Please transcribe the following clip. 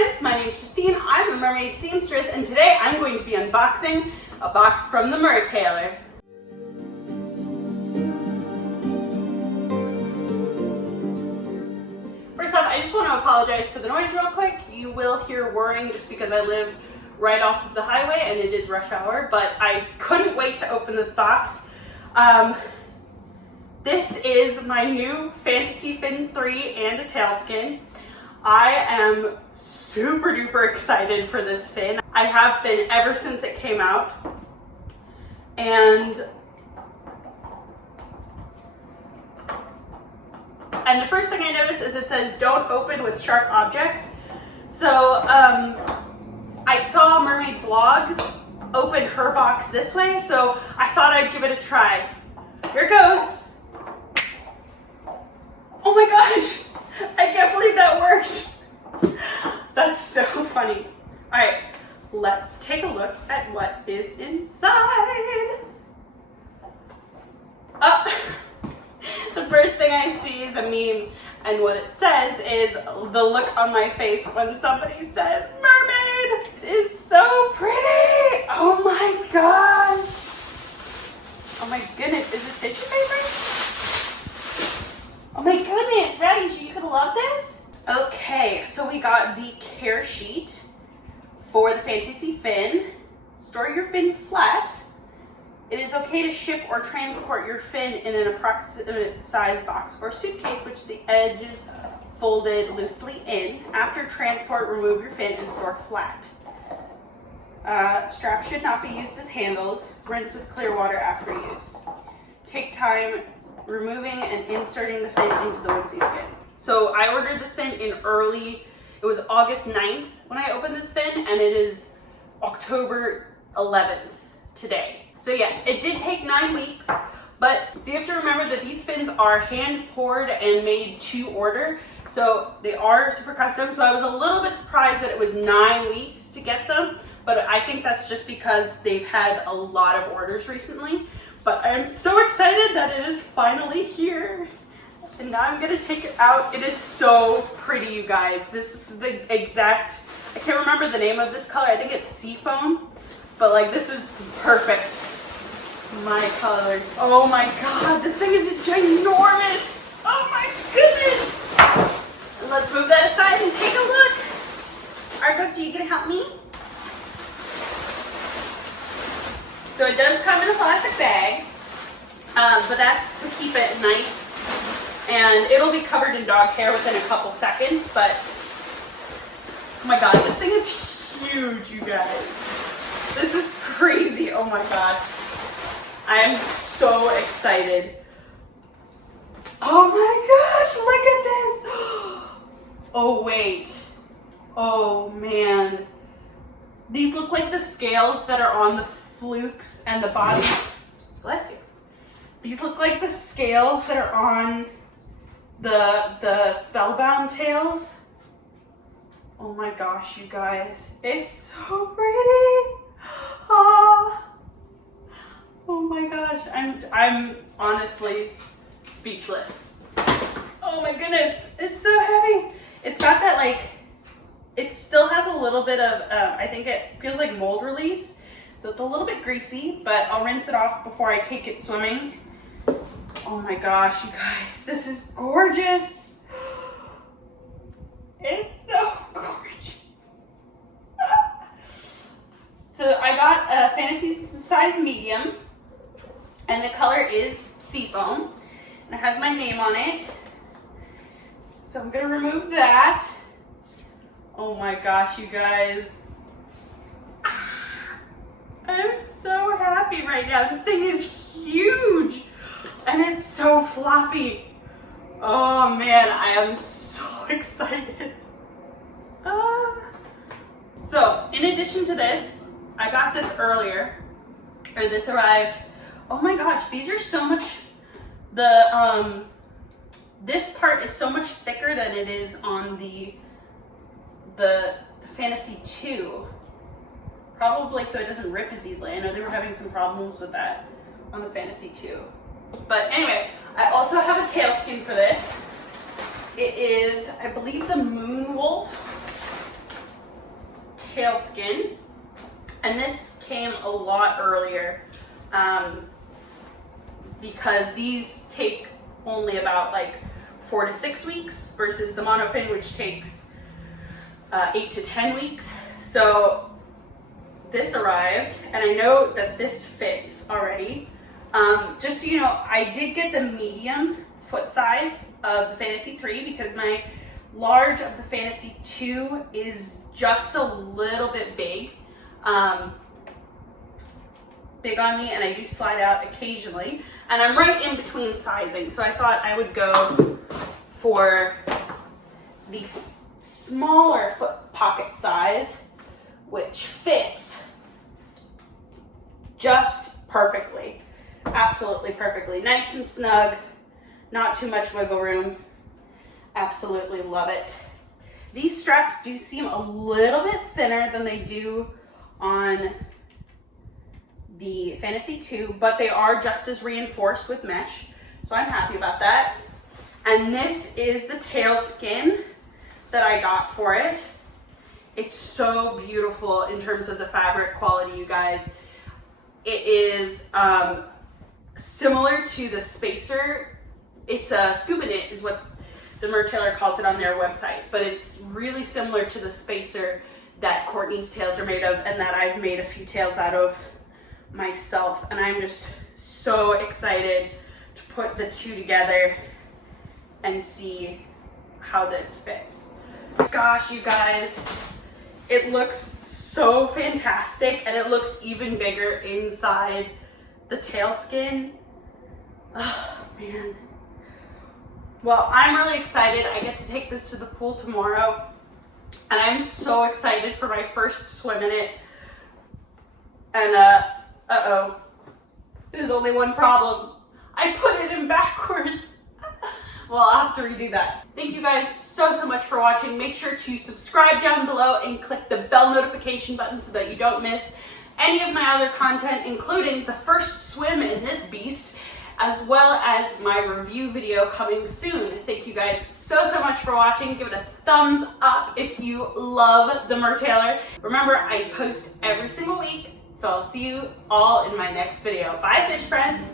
friends, my name is Justine, I'm a mermaid seamstress, and today I'm going to be unboxing a box from the Mertailor. First off, I just want to apologize for the noise real quick. You will hear whirring just because I live right off of the highway and it is rush hour, but I couldn't wait to open this box. This is my new Fantasea Fin 3 and a tail skin. I am super duper excited for this fin. I have been ever since it came out. And the first thing I noticed is it says don't open with sharp objects. So I saw Mermaid Vlogs open her box this way, so I thought I'd give it a try. Here it goes. Oh my gosh, I can't believe that worked. That's so funny. All right, let's take a look at what is inside. The first thing I see is a meme, and what it says is the look on my face when somebody says mermaid. It is so pretty. Oh my gosh. Oh my goodness, is this tissue paper? Oh my goodness, Raddy, you could love this. Okay, so we got the care sheet for the Fantasea Fin. Store your fin flat. It is okay to ship or transport your fin in an approximate size box or suitcase, which the edge is folded loosely in. After transport, remove your fin and store flat. Straps should not be used as handles. Rinse with clear water after use. Take time removing and inserting the fin into the Whimsy skin. So I ordered this fin in it was August 9th when I opened this fin, and it is October 11th today. So yes, it did take 9 weeks, but so you have to remember that these fins are hand poured and made to order. So they are super custom. So I was a little bit surprised that it was 9 weeks to get them, but I think that's just because they've had a lot of orders recently. But I'm so excited that it is finally here. And now I'm gonna take it out. It is so pretty, you guys. This is the exact, I can't remember the name of this color. I think it's seafoam, but like this is perfect. My colors. Oh my God, this thing is ginormous. Oh my goodness. And let's move that aside and take a look. Argos, are you gonna help me? So it does come in a plastic bag, but that's to keep it nice, and it'll be covered in dog hair within a couple seconds, but oh my God, this thing is huge, you guys. This is crazy, oh my gosh. I am so excited. Oh my gosh, look at this. Oh wait, oh man. These look like the scales that are on the flukes and the body. Bless you. These look like the scales that are on the spellbound tails. Oh my gosh, you guys. It's so pretty. Oh my gosh. I'm honestly speechless. Oh my goodness. It's so heavy. It's got that like, it still has a little bit of, I think it feels like mold release. So it's a little bit greasy, but I'll rinse it off before I take it swimming. Oh my gosh, you guys, this is gorgeous. It's so gorgeous. So I got a Fantasy size medium, and the color is seafoam, and it has my name on it. So I'm gonna remove that. Oh my gosh, you guys. I'm so happy right now. This thing is huge and it's so floppy. Oh man, I am so excited. So in addition to this, I got this earlier, or this arrived. Oh my gosh, these are so much, this part is so much thicker than it is on the Fantasea 2. Probably so it doesn't rip as easily. I know they were having some problems with that on the Fantasea 2. But anyway, I also have a tail skin for this. It is, I believe, the Moon Wolf. tail skin, and this came a lot earlier because these take only about like 4 to 6 weeks versus the monofin, which takes 8 to 10 weeks. So this arrived, and I know that this fits already. Just so you know, I did get the medium foot size of the Fantasy 3 because my large of the Fantasy 2 is just a little bit big. Big on me, and I do slide out occasionally. And I'm right in between sizing, so I thought I would go for the smaller foot pocket size, which fits just perfectly. Absolutely perfectly. Nice and snug, not too much wiggle room. Absolutely love it. These straps do seem a little bit thinner than they do on the Fantasy 2, but they are just as reinforced with mesh, so I'm happy about that. And this is the tail skin that I got for it. It's so beautiful in terms of the fabric quality, you guys. It is similar to the spacer. It's a scuba knit is what the Mertailor calls it on their website, but it's really similar to the spacer that Courtney's tails are made of and that I've made a few tails out of myself. And I'm just so excited to put the two together and see how this fits. Gosh, you guys, it looks so fantastic, and it looks even bigger inside the tail skin. Oh man. Well, I'm really excited. I get to take this to the pool tomorrow, and I'm so excited for my first swim in it. And uh-oh, there's only one problem. I put it in backwards. Well, I'll have to redo that. Thank you guys so much for watching. Make sure to subscribe down below and click the bell notification button so that you don't miss any of my other content, including the first swim in this beast, as well as my review video coming soon. Thank you guys so much for watching. Give it a thumbs up if you love the Mertailor. Remember, I post every single week, so I'll see you all in my next video. Bye, fish friends.